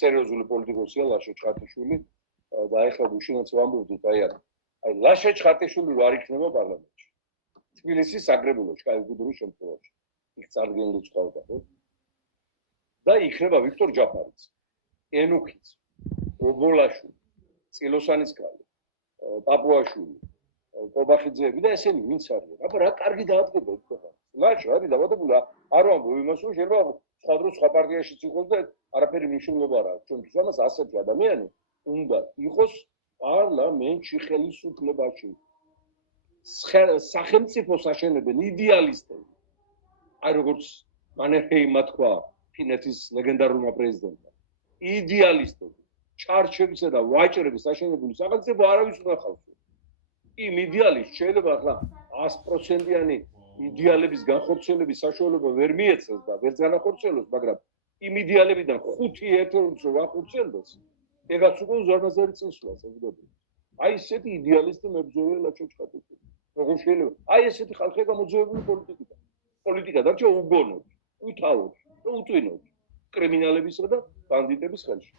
სერიოზული პოლიტიკოსია ლაშა ჩხარტიშვილი და ეხლა გუშინაც ვამბობდით აი ლაშა ჩხარტიშვილი რო არ იქნება პარლამენტში. თბილისის საგრებულოში, კაი გუდრის შემთხვევაში. იქ წარდგენილი ჩქავდა, ხო? და იქნება ვიქტორ ჯაფარიც, ენუქიც, ობოლაშვილი, წილოსანის ქალი, პაპუაშვილი, კობახიძეები და ესენი ვინც არიან. აბა რა კარგი დაადგება იქ ქვეყანა. ლაშა არის დაბადებული არ ვამბობ იმას რომ შეიძლება სხვა დროს სხვა პარტიაშიც იყოს და არაფერი მნიშვნელობა არ აქვს. ჩვენთვის ამას ასეთი ადამიანი უნდა იყოს პარლამენტში ხელისუფლებაში. სახელმწიფოს აშენებენ იდეალისტები. აი როგორც მანერჰეიმმა თქვა ფინეთის ლეგენდარულმა პრეზიდენტმა. იდეალისტები, ჩარჩებისა და ვაჭრების აშენებული სახელმწიფო არავის უნდა ხავს. იმ იდეალისტს შეიძლება ახლა 100%-იანი იდეალების განხორციელების საშუალება ვერ მიეცეს და ვერც განახორციელოს, მაგრამ იმ იდეალებიდან 5 ერთეულს რო ვახორციელდეს, ეგაც უკვე უზარმაზარი წინსვლას ეგდები. აი ესეთი იდეალისტი მებრძოლია ლაშა ჩხარტიშვილი. როგორ შეიძლება? აი ესეთი ხალხია გამოძევებული პოლიტიკიდან. პოლიტიკა დარჩა უგონოდ, უთავოდ და უტვინოდ კრიმინალებისა და ბანდიტების ხელში.